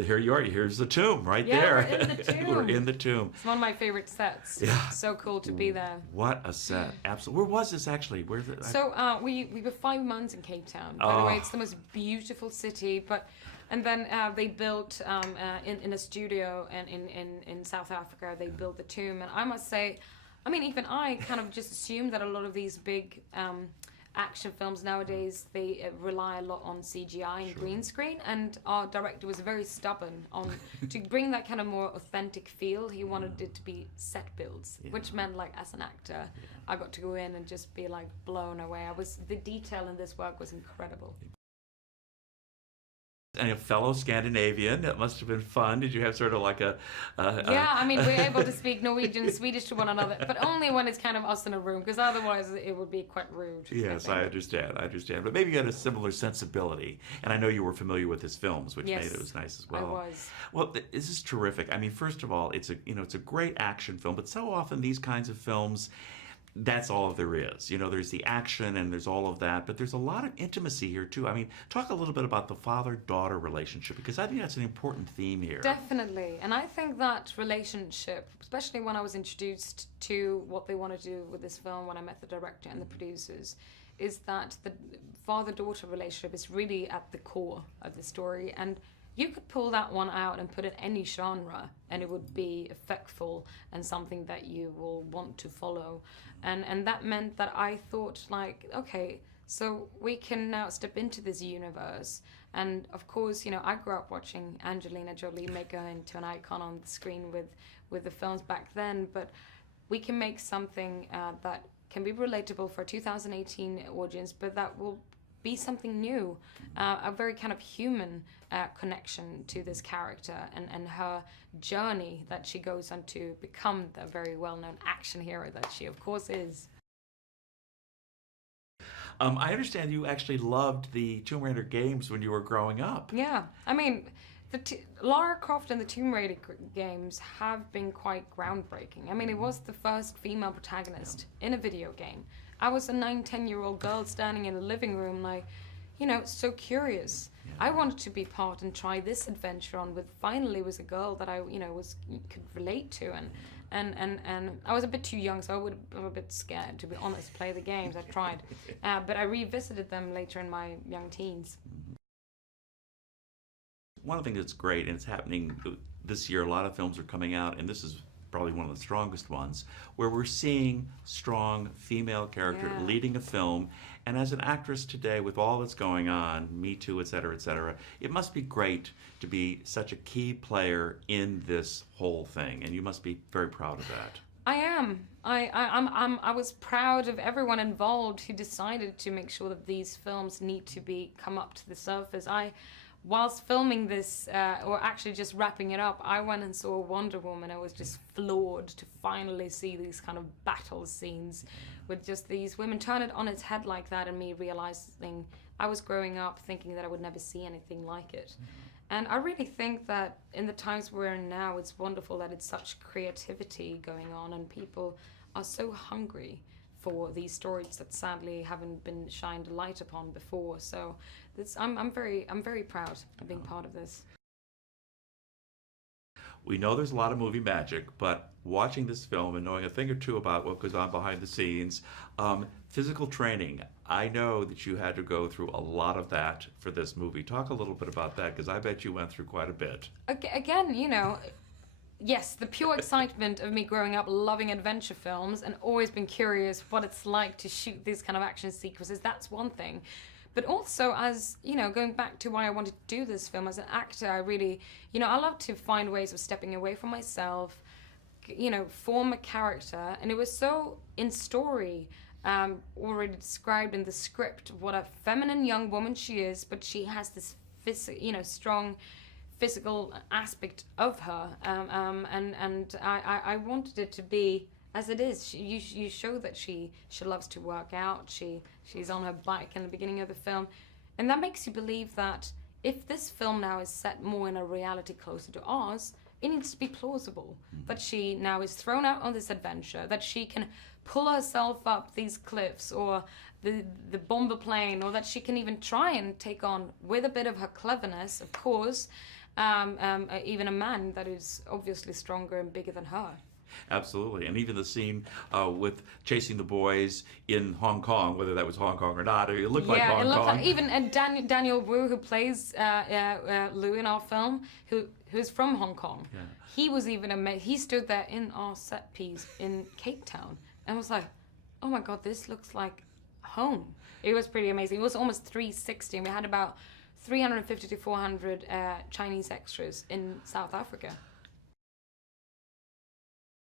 Here you are. Here's the tomb right Yeah, there. we're in the tomb. We're in the tomb. It's one of my favorite sets. Yeah. So cool to be there. What a set. Absolutely. Where was this actually? Where's it? So we were 5 months in Cape Town. By the way, it's the most beautiful city. And then they built in a studio in South Africa. They built the tomb, and I must say, I mean, even I kind of just assumed that a lot of these big action films nowadays, they rely a lot on CGI and green screen, and our director was very stubborn on to bring that kind of more authentic feel. He wanted it to be set builds, which meant, like, as an actor, I got to go in and just be like blown away. The detail in this work was incredible. And a fellow Scandinavian, that must have been fun. Did you have sort of like yeah, I mean, we're able to speak Norwegian and Swedish to one another, but only when it's kind of us in a room, because otherwise it would be quite rude. Yes, I understand. But maybe you had a similar sensibility, and I know you were familiar with his films, which made it was nice as well. I was. Well, this is terrific. I mean, first of all, it's a great action film, but so often these kinds of films, that's all there is. There's the action and there's all of that, but there's a lot of intimacy here too. I mean, talk a little bit about the father-daughter relationship, because I think that's an important theme here. Definitely. And I think that relationship, especially when I was introduced to what they want to do with this film, when I met the director and the producers, is that the father-daughter relationship is really at the core of the story. And you could pull that one out and put it in any genre, and it would be effectful and something that you will want to follow. And that meant that I thought, like, okay, so we can now step into this universe. And of course, I grew up watching Angelina Jolie make her into an icon on the screen with the films back then, but we can make something that can be relatable for a 2018 audience, but that will be something new, a very kind of human connection to this character and her journey that she goes on to become the very well-known action hero that she, of course, is. I understand you actually loved the Tomb Raider games when you were growing up. Yeah, I mean, Lara Croft and the Tomb Raider games have been quite groundbreaking. I mean, it was the first female protagonist in a video game. I was a 9-10-year-old girl standing in the living room, like, so curious. I wanted to be part and try this adventure on with, finally, was a girl that I, could relate to, and I was a bit too young, so I'm a bit scared, to be honest, to play the games. I tried, but I revisited them later in my young teens. One of the things that's great, and it's happening this year, a lot of films are coming out, and this is probably one of the strongest ones, where we're seeing strong female character leading a film. And as an actress today, with all that's going on, Me Too, et cetera, it must be great to be such a key player in this whole thing, and you must be very proud of that. I am. I was proud of everyone involved who decided to make sure that these films need to come up to the surface. Whilst filming this, or actually just wrapping it up, I went and saw Wonder Woman. I was just floored to finally see these kind of battle scenes with just these women turn it on its head like that, and me realizing I was growing up thinking that I would never see anything like it. And I really think that in the times we're in now, it's wonderful that it's such creativity going on, and people are so hungry for these stories that sadly haven't been shined a light upon before. So I'm very proud of being part of this. We know there's a lot of movie magic, but watching this film and knowing a thing or two about what goes on behind the scenes, physical training, I know that you had to go through a lot of that for this movie. Talk a little bit about that, because I bet you went through quite a bit. Again, yes, the pure excitement of me growing up loving adventure films and always been curious what it's like to shoot these kind of action sequences, that's one thing. But also, as, going back to why I wanted to do this film, as an actor, I really, I love to find ways of stepping away from myself, form a character. And it was so in story, already described in the script, what a feminine young woman she is, but she has this strong physical aspect of her, and I wanted it to be as it is. You show that she loves to work out. She's on her bike in the beginning of the film, and that makes you believe that if this film now is set more in a reality closer to ours, it needs to be plausible. That she now is thrown out on this adventure, that she can pull herself up these cliffs or the bomber plane, or that she can even try and take on, with a bit of her cleverness, of course, even a man that is obviously stronger and bigger than her. Absolutely. And even the scene with chasing the boys in Hong Kong, whether that was Hong Kong or not, it looked like Hong Kong. Even Daniel Wu, who plays Lu in our film, who's from Hong Kong. Yeah. He was even amazed. He stood there in our set piece in Cape Town and was like, oh my God, this looks like home. It was pretty amazing. It was almost 360, and we had about 350 to 400 Chinese extras in South Africa.